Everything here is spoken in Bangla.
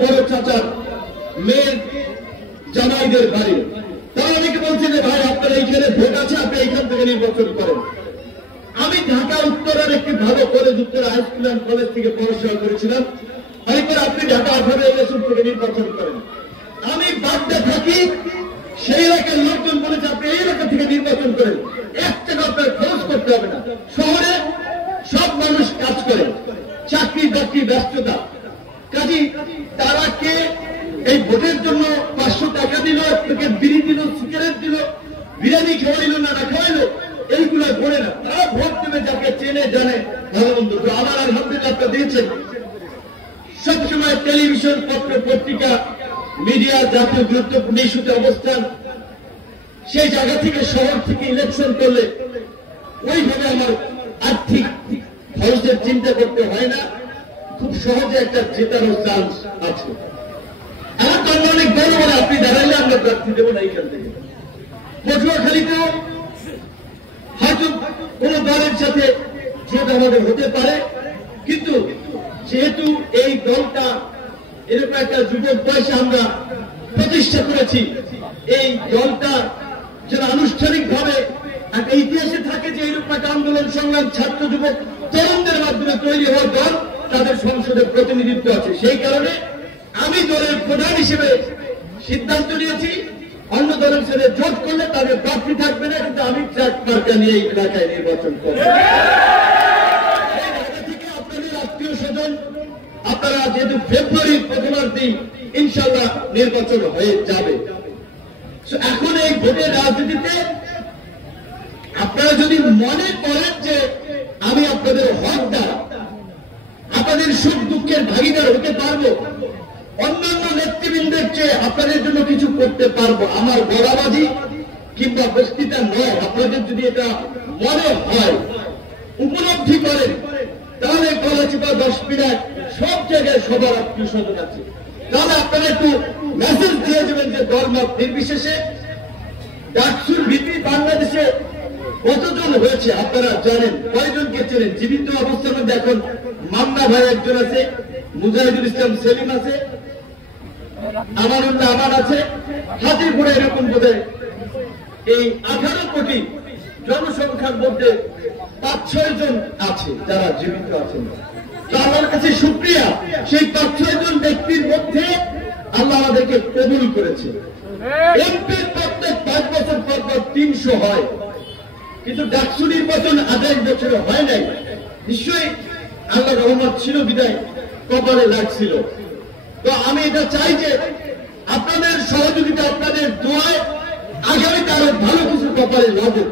বড় চাচার মেয়ের জামাইদের বাড়ি। তারা অনেকে বলছে যে ভাই আপনার এইখানে ভোট আছে, আপনি এইখান থেকে নির্বাচন করেন। আমি ঢাকা উত্তরের একটি ভালো কলেজ, উত্তর হাই স্কুল অ্যান্ড কলেজ থেকে পড়াশোনা করেছিলাম। হয়তো আপনি ঢাকা 18 ইলেকশন থেকে নির্বাচন করেন। আমি বাড্ডা থাকি, সেই এলাকার লোকজন বলেছে আপনি এই এলাকা থেকে নির্বাচন করেন, 1 টাকা আপনার খরচ করতে হবে না। শহরে সব মানুষ কাজ করে, চাকরি বাকরি ব্যস্ততা, কাজী তারা কে এই ভোটের জন্য 500 টাকা দিল, আপনাকে বিড়ি দিল, সিগারেট দিল, বিরিয়ানি খাওয়াইলো না খাওয়াইলো, এইগুলো করে না। তারা ভোট দেবে যাকে চেনে জানে ভালো মন্দ। তো আমার আলহামদুলিল্লাহ আপনারা দিয়েছেন। সবসময় টেলিভিশন, পত্র পত্রিকা, মিডিয়া জাতীয় গুরুত্বপূর্ণ ইস্যুতে অবস্থান, সেই জায়গা থেকে শহর থেকে ইলেকশন করলে ওইভাবে আমার আর্থিক খরচের চিন্তা করতে হয় না, খুব সহজে একটা জেতারও চান্স আছে। আমার তো অনেক বড় বড় আপনি দাঁড়াইলে আমরা প্রার্থী দেবো না এইখান থেকে। পটুয়াখালীতেও হয়তো কোন দলের সাথে জোট আমাদের হতে পারে, কিন্তু যেহেতু এই দলটা এরকম একটা যুবক বয়সে আমরা প্রতিষ্ঠা করেছি, এই দলটা যেন আনুষ্ঠানিক ভাবে একটা ইতিহাসে থাকে যে এইরকম একটা আন্দোলন সংগ্রাম ছাত্র যুবক তরুণদের মাধ্যমে তৈরি হওয়া দল, তাদের সংসদে প্রতিনিধিত্ব আছে। সেই কারণে আমি দলের প্রধান হিসেবে সিদ্ধান্ত নিয়েছি, অন্য দলের সাথে জোট করলে তাদের প্রার্থী থাকবে না, কিন্তু আমি ট্রাক মার্কা নিয়ে এই এলাকায় নির্বাচন করব। আপনাদের আত্মীয় স্বজন আপনারা যেহেতু ফেব্রুয়ারির প্রথমার্ধে ইনশাল্লাহ নির্বাচন হয়ে যাবে। এখন এই ভোটের রাজনীতিতে আপনারা যদি মনে করেন যে আমি আপনাদের হকদার, আপনাদের সুখ দুঃখের ভাগিদার হতে পারবো, অন্যান্য নেতৃবৃন্দের চেয়ে আপনাদের জন্য কিছু করতে পারবো, আমার বলাবাজি কিংবা বক্তৃতা নয়, আপনাদের যদি এটা মনে হয়, উপলব্ধি করেন, তাহলে গলাচিপা 10 মিনিট সব জায়গায় সবার আত্মীয় স্বজন আছে, তাহলে আপনারা একটু মেসেজ দিয়ে দেবেন যে দলমত নির্বিশেষে ডাকসুর ভিত্তি বাংলাদেশে কতজন হয়েছে আপনারা জানেন, কয়জনকে চেনেন। জীবিত অবস্থানে দেখুন মামলা ভাই একজন আছে, মুজাহিদুল ইসলাম সেলিম আছে, আমানুল্লাহ আমান আছে, হাতিপুরে এরকম বোধহয় এই 18 কোটি জনসংখ্যার মধ্যে 5-6 জন আছে যারা জীবিত আছেন। আল্লাহর কাছে শুকরিয়া, সেই 5-6 জন ব্যক্তির মধ্যে আল্লাহ আমাদেরকে কবুল করেছে। এমপির প্রত্যেক 5 বছর পর 300 হয়, কিন্তু ডাকসু নির্বাচন 28 বছরে হয় নাই। নিশ্চয়ই আল্লাহ রহমত ছিল, বিদায় কপালে লাগছিল। তো আমি এটা চাই যে আপনাদের সহযোগিতা, আপনাদের দোয়ায় আগামীতে আরো ভালো কিছু কপালে লাগুক।